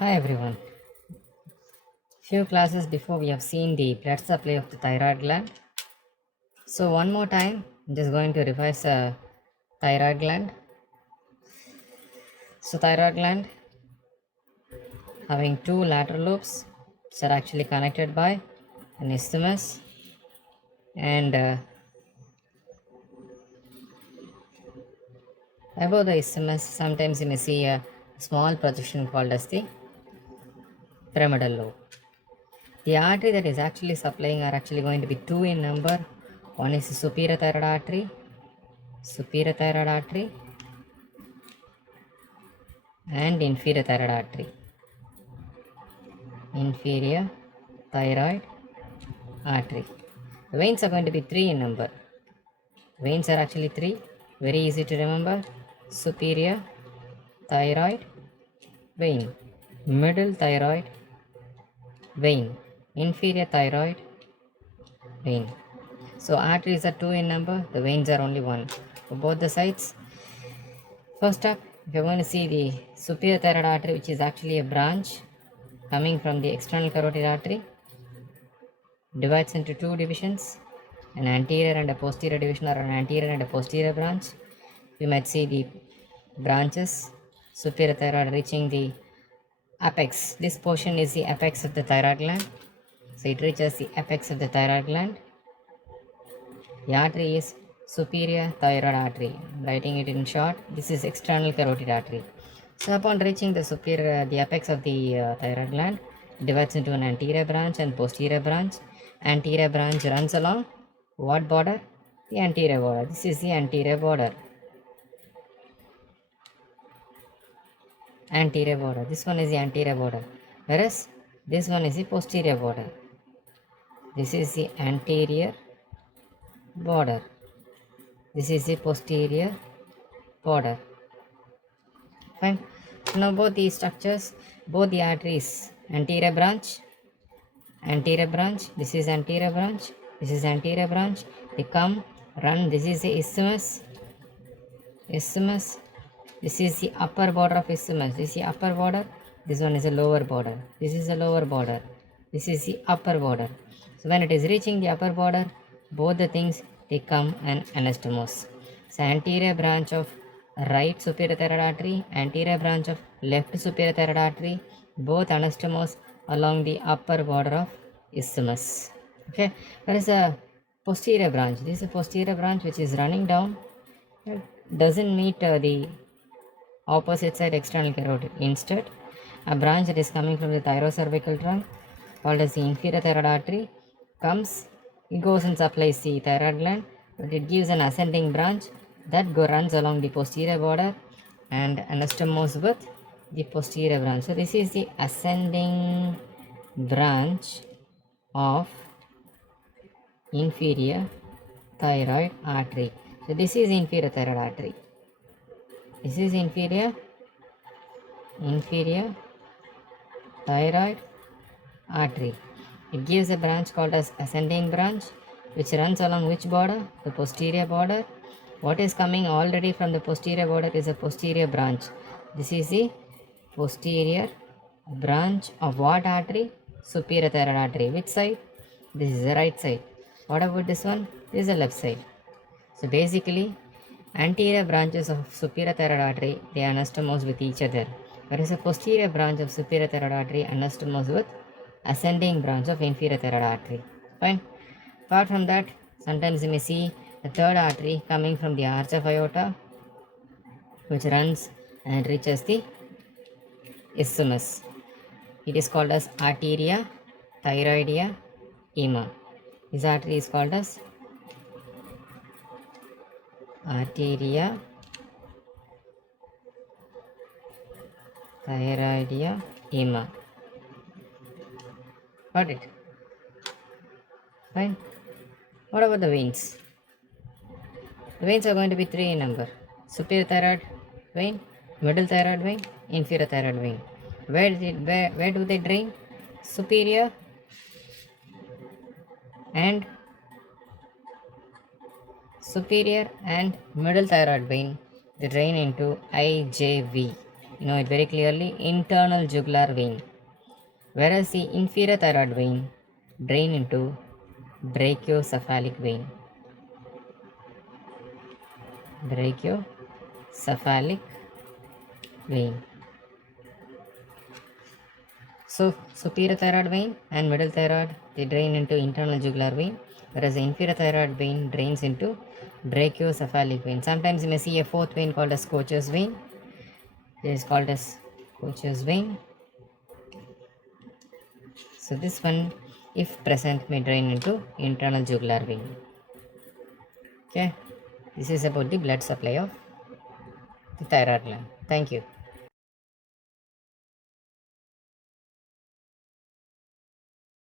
Hi everyone. Few classes before we have seen the blood supply of the thyroid gland. So one more time, I'm just going to revise thyroid gland. So thyroid gland having two lateral lobes, which are actually connected by an isthmus, and above the isthmus, sometimes you may see a small projection called as the pyramidal lobe. The artery that is actually supplying are actually going to be two in number. One is the superior thyroid artery, and inferior thyroid artery. Inferior thyroid artery. The veins are going to be three in number. Veins are actually three, very easy to remember. Superior thyroid vein, middle thyroid vein, inferior thyroid vein. So arteries are two in number, the veins are only one for both the sides. First up, we are going to see the superior thyroid artery, which is actually a branch coming from the external carotid artery. Divides into two divisions, an anterior and a posterior division, or an anterior and a posterior branch. You might see the branches, superior thyroid reaching the apex. This portion is the apex of the thyroid gland. So it reaches the apex of the thyroid gland. The artery is superior thyroid artery. Writing it in short, this is external carotid artery. So upon reaching the apex of the thyroid gland, it divides into an anterior branch and posterior branch. Anterior branch runs along what border? The anterior border. This is the anterior border. Anterior border. This one is the anterior border. Whereas this one is the posterior border. This is the anterior border. This is the posterior border. Fine. Now both these structures, both the arteries, anterior branch, this is anterior branch, this is anterior branch, they come, run, this is the isthmus, this is the upper border of isthmus, this is the upper border, this one is the lower border, this is the lower border, this is the upper border. So when it is reaching the upper border, both the things they come and anastomose. So anterior branch of right superior thyroid artery, anterior branch of left superior thyroid artery, both anastomose along the upper border of isthmus. Okay, there is a posterior branch. This is a posterior branch which is running down. It doesn't meet the opposite side external carotid. Instead, a branch that is coming from the thyrocervical trunk called as the inferior thyroid artery comes, it goes and supplies the thyroid gland, but it gives an ascending branch that runs along the posterior border and anastomose with the posterior branch. So this is the ascending branch of inferior thyroid artery. So this is inferior thyroid artery. This is inferior thyroid artery. It gives a branch called as ascending branch, which runs along which border? The posterior border. What is coming already from the posterior border is a posterior branch. This is the posterior branch of what artery? Superior thyroid artery. Which side? This is the right side. What about this one? This is the left side. So basically, anterior branches of superior thyroid artery, they anastomose with each other, whereas a posterior branch of superior thyroid artery anastomose with ascending branch of inferior thyroid artery. Fine. Apart from that, sometimes you may see the third artery coming from the arch of aorta, which runs and reaches the isthmus. It is called as arteria thyroidea ema. This artery is called as arteria thyroidea ema. Got it? Fine. What about the veins? The veins are going to be three in number: superior thyroid vein, middle thyroid vein, inferior thyroid vein. Where do they drain? Superior and middle thyroid vein, they drain into IJV, know it very clearly, internal jugular vein, whereas the inferior thyroid vein drain into brachiocephalic vein. Brachiocephalic vein. So superior thyroid vein and middle thyroid, they drain into internal jugular vein, whereas the inferior thyroid vein drains into brachiocephalic vein. Sometimes you may see a fourth vein called as Kocher's vein. This is called as Kocher's vein. So this one, if present, may drain into internal jugular vein. Okay, this is about the blood supply of the thyroid gland. Thank you.